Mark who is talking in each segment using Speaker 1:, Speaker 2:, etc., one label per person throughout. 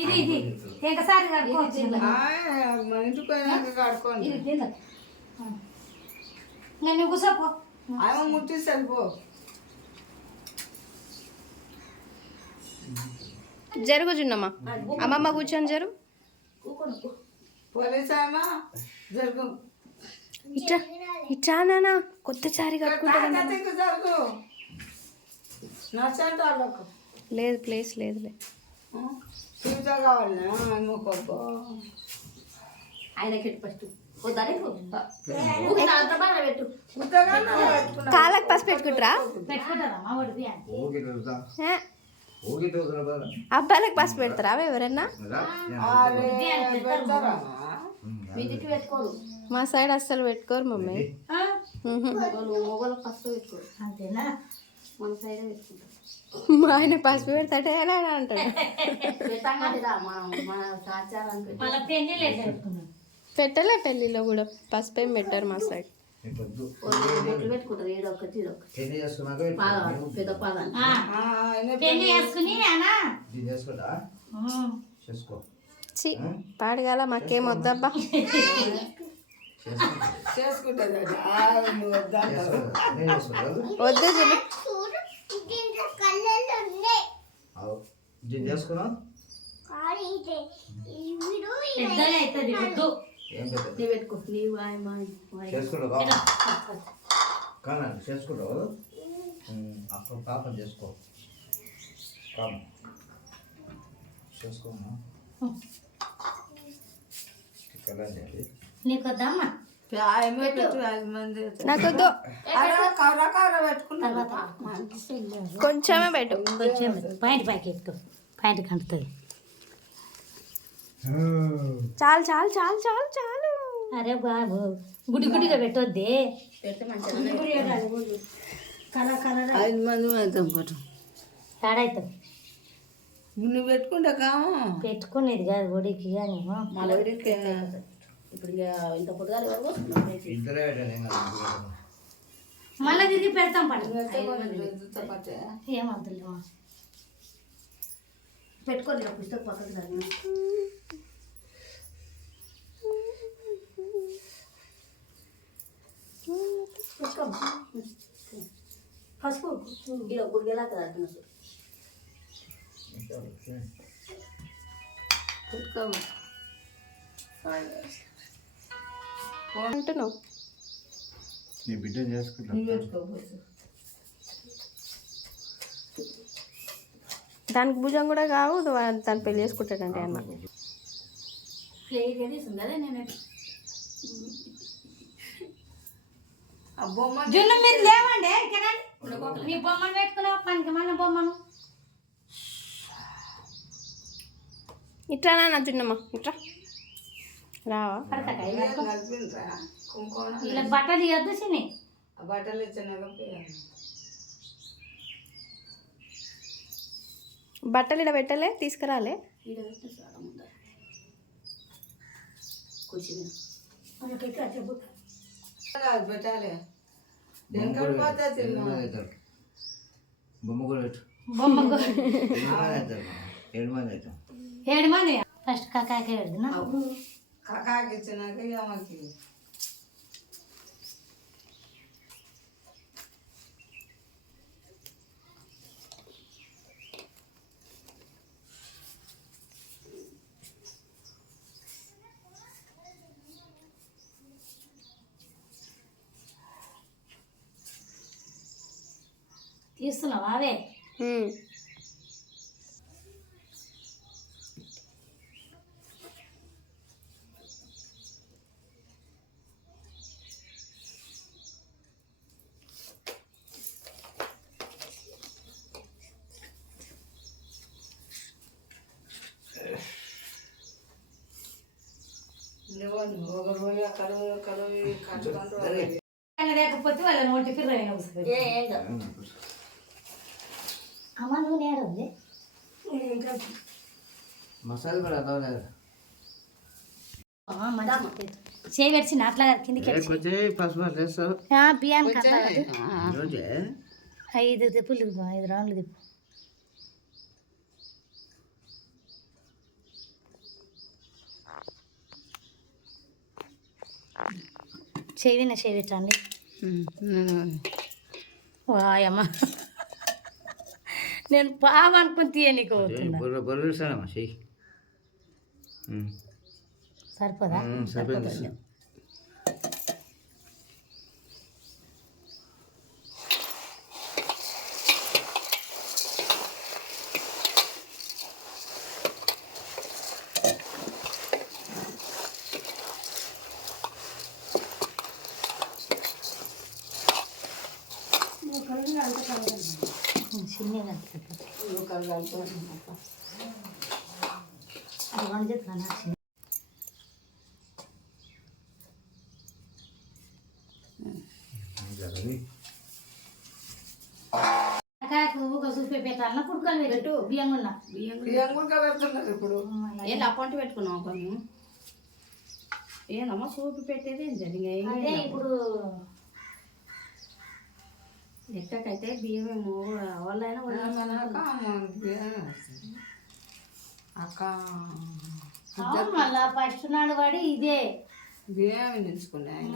Speaker 1: ఇది. ఇది ఇంకసారి కడుక్కోవచ్చు
Speaker 2: మన ఇంటికి పోయినాక కడుకోండి
Speaker 1: ఇది కింద నేను కూసపో
Speaker 2: ఆమె ముట్టి సరిపో.
Speaker 3: జరుగు అమ్మమ్మ కూర్చొని జరుగు
Speaker 2: జరుగు.
Speaker 3: ఇట్రా ఇట్రా నాన్న కొత్త చారి కట్టుకుంటా
Speaker 2: వాళ్ళకు.
Speaker 3: లేదు ప్లేస్ లేదులే.
Speaker 2: కావాలి
Speaker 1: ఫస్ట్
Speaker 2: పెట్టుకున్నా
Speaker 3: కాళ్ళకి పసుపు పెట్టుకుంటారా? అబ్బాయిలకు పసుపు పెడతారా అవి ఎవరన్నా? మా సైడ్ అస్సలు పెట్టుకోరు మమ్మీ.
Speaker 1: మన సైడే పెట్టుకుంటారు.
Speaker 3: మా ఆయన పసుపు పెడతాడే ఎలా అంటాడు. పెట్టలే పెళ్ళిలో కూడా. పసుపు ఏం పెట్టారు మా సైడ్. పాడగాల మాకేం వద్దబ్బా.
Speaker 4: చేసుకో
Speaker 2: చేసుకుంటుంది ఆ, నువ్వు వద్దంటావు
Speaker 4: చేసుకో. నేను చేసుకుంటాను
Speaker 3: వద్దు జున్ను
Speaker 4: అవు దీన్ని చేసుకున్నా
Speaker 1: పెద్దనే అవుతుంది వద్దు.
Speaker 4: ఏం పెద్ద
Speaker 1: నువ్వు పెట్టుకో. నీవు ఆయన మా ఆయన.
Speaker 4: చేసుకుంటావా? అప్పుడు పాపం చేసుకో. కాము చేసుకోమా
Speaker 1: నీకు వద్దమ్మా
Speaker 2: ఆమె పెట్టు. ఐదు మంది
Speaker 3: నాకొద్దు.
Speaker 2: అరే కవర కవర పెట్టుకున్నా
Speaker 3: కొంచెమే పెట్టు.
Speaker 1: కొంచెం పాయింట్ పైకి ఎక్కువ పాయింట్ కంటుతుంది.
Speaker 3: చాలు చాలు చాలు చాలు చాలు.
Speaker 1: అరే బాబు గుడి గుడిగా పెట్టొద్దే.
Speaker 2: ఐదు మంది అవుతాం పట్టు
Speaker 1: తేడవుతుంది
Speaker 2: నువ్వు పెట్టుకుంటా కాము
Speaker 1: పెట్టుకునేది కాదు గుడికి కానీ
Speaker 2: మళ్ళీ
Speaker 1: ఇప్పుడు ఇంత పొద్దుగా మళ్ళీ తిరిగి పెడతాం పండు
Speaker 2: పట్టే
Speaker 1: ఏమంతలేమా పెట్టుకోండి ఇక పుస్తకం పక్కకు జరిగింది పసుపు ఇలా గుడిగేలా కదా అర్థం
Speaker 2: పెట్టుకోము
Speaker 3: అంటున్నావు
Speaker 4: నీ బిడ్డను చేసుకుంటా.
Speaker 3: దానికి భుజం కూడా కావు దాన్ని పెళ్ళి చేసుకుంటాడంటే అన్న
Speaker 1: జున్ను మీరు లేవండి నీ బొమ్మను పెట్టుకున్నావు? పనికి మన బొమ్మను?
Speaker 3: ఇట్రా నా జున్నమ్మ ఇట్రా. రావా?
Speaker 2: కుంకుమ
Speaker 1: ఇలా బట్టలు ఇవ్వద్దు చిన్ని
Speaker 2: బట్టలు ఇచ్చినాక పోయాను.
Speaker 3: బట్టలు ఇలా పెట్టలే తీసుకురాలే
Speaker 2: పెట్టాలి
Speaker 4: బొమ్మ కూడా
Speaker 1: బొమ్మ ఫస్ట్ కాకాకే పెడుతున్నా
Speaker 2: కాకాకి ఇచ్చినాక ఇక ఆమెకి
Speaker 1: తీస్తున్నావా అవే
Speaker 3: ఉమ్.
Speaker 2: నువ్వు ఒకరు పోయి అక్కడ పోయి అక్కడ పోయి కట్టుకుంటూ
Speaker 1: లేకపోతే వాళ్ళ నోటి పిర్రైన అమ్మ నూనె
Speaker 4: మసాలా కూడా
Speaker 1: కిందికి ఐదు దిప్పులు ఐదు రౌండ్లు దిప్పు చెవిన చేయి వాయమ్మా. నేను పాము అనుకుని తీయ నీకు అవుతున్నా
Speaker 4: బొర్ర బొర్ర ఇస్తానమ్మా చెయ్యి.
Speaker 1: సరిపోదా?
Speaker 4: సరిపోయింది.
Speaker 1: అది పెట్టాలన్నా కుడుకలు పెట్టు బియ్యం ఉన్నా
Speaker 2: బియ్యం కూడా పెడుతున్నారు ఇప్పుడు
Speaker 5: ఏంటి అప్పంటి పెట్టుకున్నాం కొన్ని ఏందమ్మా సూపు పెట్టేది ఏం జరిగాయి
Speaker 1: అదే ఇప్పుడు
Speaker 5: లెక్కకైతే బియ్యం వాళ్ళైనా
Speaker 2: అక్క
Speaker 1: మళ్ళా ఫస్ట్ నాడు పడి ఇదే.
Speaker 2: బియ్యం నిలుచుకునే ఆయన.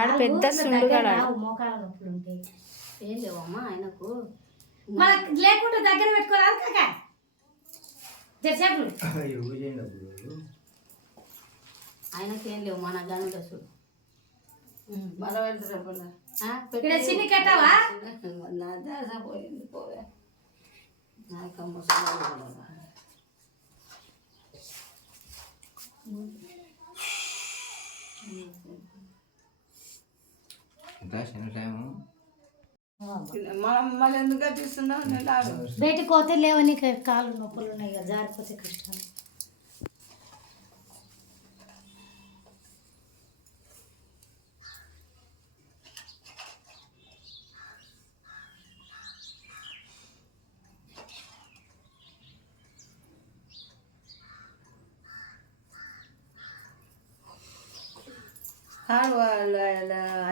Speaker 3: ఆడ పెద్ద సుండుగాడు.
Speaker 1: మోకాల నొప్పులు ఉంటాయి
Speaker 5: ఏం లేవమ్మా ఆయనకు.
Speaker 1: మనకు లేకుండా దగ్గర పెట్టుకోరాదు కాక జరసేపులు
Speaker 5: ఆయనకి ఏం లేవు మన గనుక చూడు.
Speaker 1: ఇక్కడ చిన్ని కట్టావా?
Speaker 5: నా దాస పోయింది పోవే. నాకమ్మ సున్నాలు కూడా.
Speaker 4: ఇంకా చిన్న టైము
Speaker 2: మనం మళ్ళీ ఎందుకు కట్టిస్తున్నావు నేను ఆడు
Speaker 1: బయటకు పోతే లేవని కాళ్ళు నొప్పులు ఉన్నాయి కదా జారిపోతే కష్టం.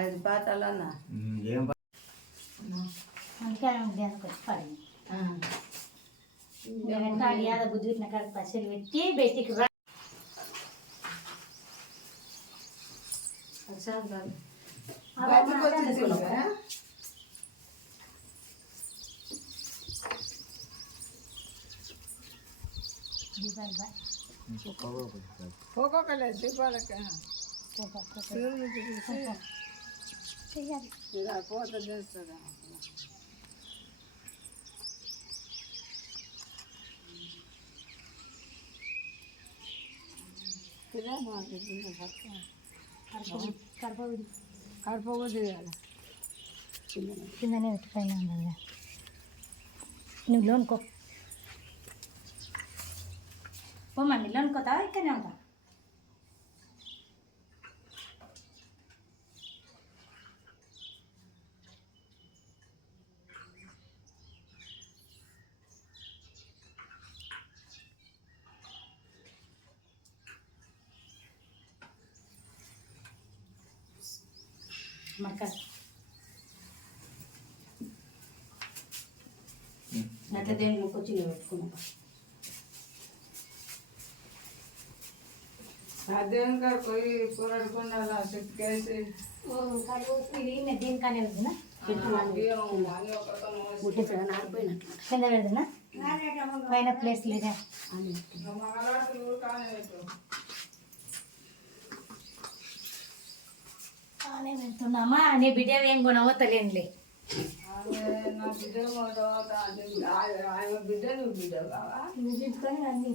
Speaker 2: ఐదు
Speaker 1: వెనకాల యాద బుద్ధి పచ్చలు పెట్టి బయటికి రా
Speaker 2: బయటకు వచ్చి తినవా? ఒక్కొక్కలే దీపాలకి. పోత చేస్తుంది ఇదే
Speaker 1: కిందనే పెట్టుకున్నా కదా నువ్వు లోన్కో. నీ లోన్కోతావా? ఇక్కడనే ఉంటా. మక్క
Speaker 5: అట్లా దేని మొక్కొచ్చి నేను పెట్టుకున్నాను
Speaker 2: కాదు పోయి అలా చెక్కేసి
Speaker 1: దీనికానే
Speaker 5: ఆడిపోయినట్లు
Speaker 1: కింద పెడుతున్నా పైన ప్లేస్ లేదా
Speaker 2: మగరాత్రి ఊరు కానీ పెట్టు
Speaker 1: చెప్తున్నామా నీ బిడ్డ ఏం కొనవో
Speaker 2: నా బిడ్డ బిడ్డ నువ్వు బిడ్డ కావా?
Speaker 1: నువ్వు అన్నీ.